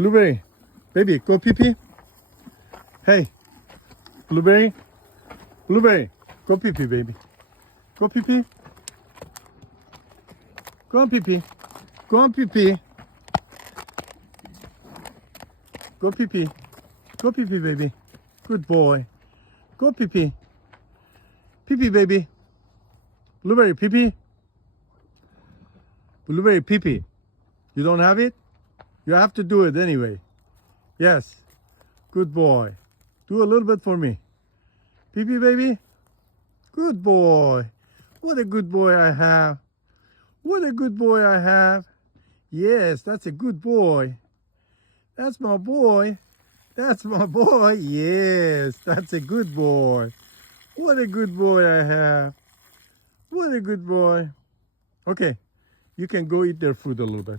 Blueberry, baby, go pee pee. Hey, Blueberry, Blueberry, go pee pee, baby. Go pee pee. Go on pee pee. Go on pee pee. Go pee pee. Go pee pee, baby. Good boy. Go pee pee. Pee pee, baby. Blueberry pee pee. Blueberry pee pee. You don't have it? You have to do it anyway. Yes. Good boy. Do a little bit for me. Pee pee, baby. Good boy. What a good boy I have. What a good boy I have. Yes, that's a good boy. That's my boy. That's my boy. Yes, that's a good boy. What a good boy I have. What a good boy. Okay, you can go eat their food a little bit.